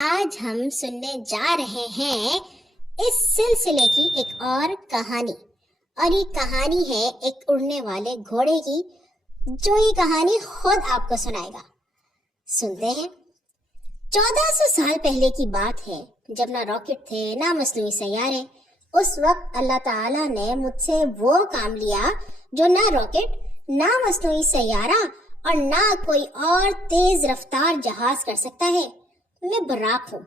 آج ہم سننے جا رہے ہیں اس سلسلے کی ایک اور کہانی، اور یہ کہانی ہے ایک اڑنے والے گھوڑے کی، جو یہ کہانی خود آپ کو سنائے گا۔ سنتے ہیں۔ 1400 سال پہلے کی بات ہے، جب نہ راکٹ تھے نہ مصنوعی سیارے۔ اس وقت اللہ تعالیٰ نے مجھ سے وہ کام لیا جو نہ راکٹ، نہ مصنوعی سیارہ اور نہ کوئی اور تیز رفتار جہاز کر سکتا ہے۔ میں براق ہوں،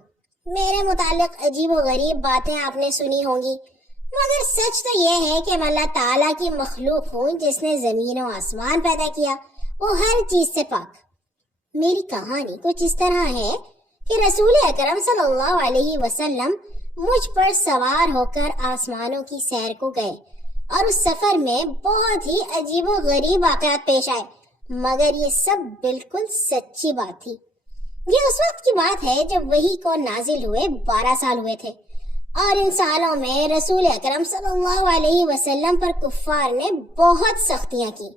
میرے متعلق عجیب و غریب باتیں آپ نے سنی ہوں گی، مگر سچ تو یہ ہے کہ میں اللہ تعالیٰ کی مخلوق ہوں جس نے زمین و آسمان پیدا کیا، وہ ہر چیز سے پاک۔ میری کہانی کچھ اس طرح ہے کہ رسول اکرم صلی اللہ علیہ وسلم مجھ پر سوار ہو کر آسمانوں کی سیر کو گئے، اور اس سفر میں بہت ہی عجیب و غریب واقعات پیش آئے، مگر یہ سب بالکل سچی بات تھی۔ یہ اس وقت کی بات ہے جب وحی کو نازل ہوئے 12 سال ہوئے تھے، اور ان سالوں میں رسول اکرم صلی اللہ علیہ وسلم پر کفار نے بہت سختیاں کی۔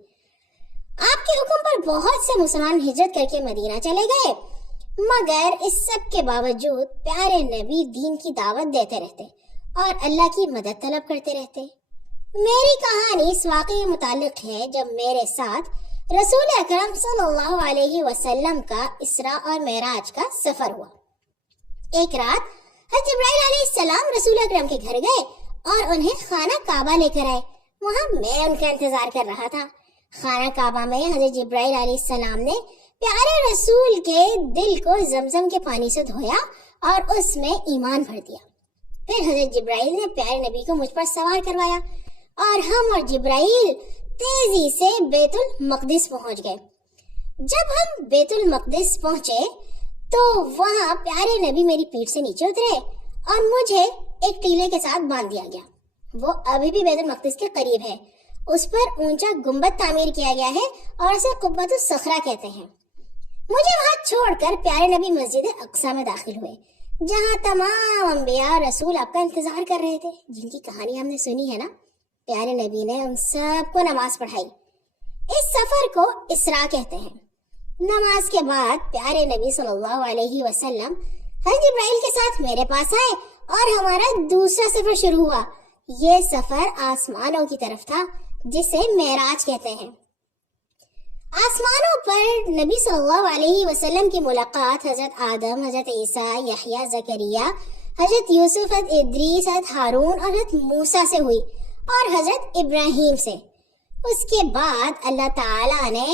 آپ کے حکم پر بہت سے مسلمان ہجرت کر کے مدینہ چلے گئے، مگر اس سب کے باوجود پیارے نبی دین کی دعوت دیتے رہتے اور اللہ کی مدد طلب کرتے رہتے۔ میری کہانی اس واقعے کے متعلق ہے جب میرے ساتھ رسول اکرم صلی اللہ علیہ وسلم کا اسراء اور معراج کا سفر ہوا۔ ایک رات حضرت جبرائیل علیہ السلام رسول اکرم کے گھر گئے اور انہیں خانہ کعبہ لے کر آئے۔ وہاں میں ان کا انتظار کر رہا تھا۔ خانہ کعبہ میں حضرت جبرائیل علیہ السلام نے پیارے رسول کے دل کو زمزم کے پانی سے دھویا اور اس میں ایمان بھر دیا۔ پھر حضرت جبرائیل نے پیارے نبی کو مجھ پر سوار کروایا، اور ہم اور جبرائیل تیزی سے بیت المقدس پہنچ گئے۔ جب ہم بیت المقدس پہنچے تو وہاں پیارے نبی میری پیٹھ سے نیچے اترے اور مجھے ایک ٹیلے کے ساتھ باندھ دیا گیا۔ وہ ابھی بھی بیت المقدس کے قریب ہے۔ اس پر اونچا گنبد تعمیر کیا گیا ہے اور اسے قبۃ الصخرہ کہتے ہیں۔ مجھے وہاں چھوڑ کر پیارے نبی مسجد اقصی میں داخل ہوئے، جہاں تمام انبیاء رسول آپ کا انتظار کر رہے تھے، جن کی کہانی ہم نے سنی ہے نا۔ پیارے نبی نے ان سب کو نماز پڑھائی۔ اس سفر کو اسراء کہتے ہیں۔ نماز کے بعد پیارے نبی صلی اللہ علیہ وسلم حضرت جبرائیل کے ساتھ میرے پاس آئے اور ہمارا دوسرا سفر شروع ہوا۔ یہ سفر آسمانوں کی طرف تھا، جسے معراج کہتے ہیں۔ آسمانوں پر نبی صلی اللہ علیہ وسلم کی ملاقات حضرت آدم، حضرت عیسیٰ، یحییٰ، زکریا، حضرت یوسف، حضرت ادریس، حضرت ہارون اور حضرت موسیٰ سے ہوئی، اور حضرت ابراہیم سے۔ اس کے بعد اللہ تعالیٰ نے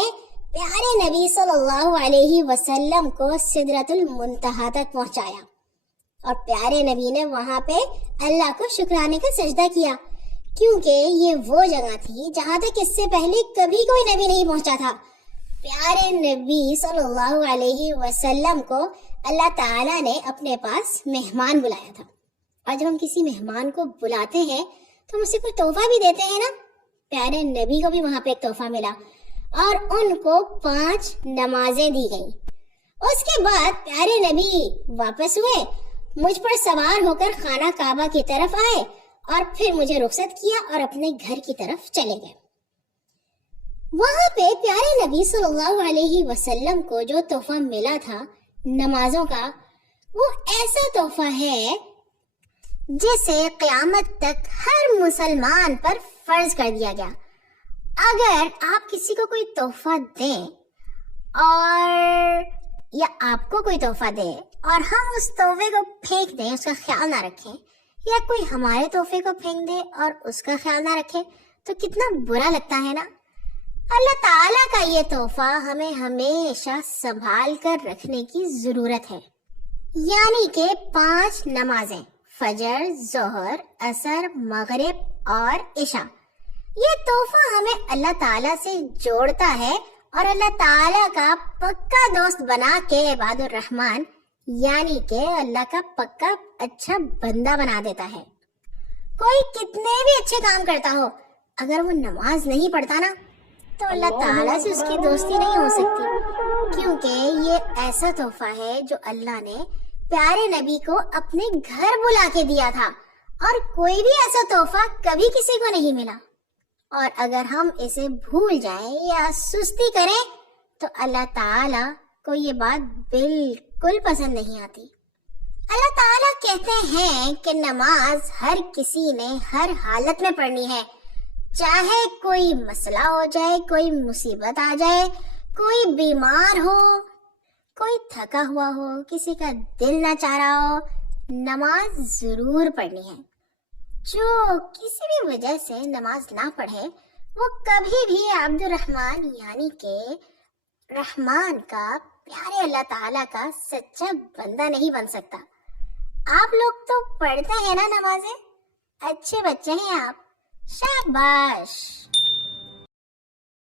پیارے نبی صلی اللہ علیہ وسلم کو سدرۃ المنتہا تک پہنچایا، اور پیارے نبی نے وہاں پہ اللہ کو شکرانے کا سجدہ کیا، کیونکہ یہ وہ جگہ تھی جہاں تک اس سے پہلے کبھی کوئی نبی نہیں پہنچا تھا۔ پیارے نبی صلی اللہ علیہ وسلم کو اللہ تعالیٰ نے اپنے پاس مہمان بلایا تھا، اور جب ہم کسی مہمان کو بلاتے ہیں تو ہم اسے کوئی تحفہ بھی دیتے ہیں نا۔ پیارے نبی کو بھی وہاں پہ ایک تحفہ ملا، اور ان کو 5 نمازیں دی گئیں۔ اس کے بعد پیارے نبی واپس ہوئے، مجھ پر سوار ہو کر خانہ کعبہ کی طرف آئے، اور پھر مجھے رخصت کیا اور اپنے گھر کی طرف چلے گئے۔ وہاں پہ پیارے نبی صلی اللہ علیہ وسلم کو جو تحفہ ملا تھا نمازوں کا، وہ ایسا تحفہ ہے جسے قیامت تک ہر مسلمان پر فرض کر دیا گیا۔ اگر آپ کسی کو کوئی تحفہ دیں، اور یا آپ کو کوئی تحفہ دے اور ہم اس تحفے کو پھینک دیں، اس کا خیال نہ رکھیں، یا کوئی ہمارے تحفے کو پھینک دے اور اس کا خیال نہ رکھے، تو کتنا برا لگتا ہے نا۔ اللہ تعالیٰ کا یہ تحفہ ہمیں ہمیشہ سنبھال کر رکھنے کی ضرورت ہے، یعنی کہ 5 نمازیں، فجر، ظہر، عصر، مغرب اور عشاء۔ یہ تحفہ ہمیں اللہ تعالیٰ سے جوڑتا ہے اور اللہ تعالیٰ کا پکا دوست بنا کے عباد الرحمن، یعنی کہ اللہ کا پکا اچھا بندہ بنا دیتا ہے۔ کوئی کتنے بھی اچھے کام کرتا ہو، اگر وہ نماز نہیں پڑھتا نا، تو اللہ تعالیٰ سے اس کی دوستی نہیں ہو سکتی، کیونکہ یہ ایسا تحفہ ہے جو اللہ نے پیارے نبی کو اپنے گھر بلا کے دیا تھا، اور کوئی بھی ایسا تحفہ کبھی کسی کو نہیں ملا۔ اور اگر ہم اسے بھول جائیں یا سستی کریں تو اللہ تعالیٰ کو یہ بات بالکل پسند نہیں آتی۔ اللہ تعالیٰ کہتے ہیں کہ نماز ہر کسی نے ہر حالت میں پڑھنی ہے، چاہے کوئی مسئلہ ہو جائے، کوئی مصیبت آ جائے، کوئی بیمار ہو، کوئی تھکا ہوا ہو، کسی کا دل نہ چاہ رہا ہو، نماز ضرور پڑھنی ہے۔ جو کسی بھی وجہ سے نماز نہ پڑھے وہ کبھی بھی عبد الرحمن یعنی کہ رحمان کا، پیارے اللہ تعالیٰ کا سچا بندہ نہیں بن سکتا۔ آپ لوگ تو پڑھتے ہیں نا نمازیں، اچھے بچے ہیں آپ، شاباش۔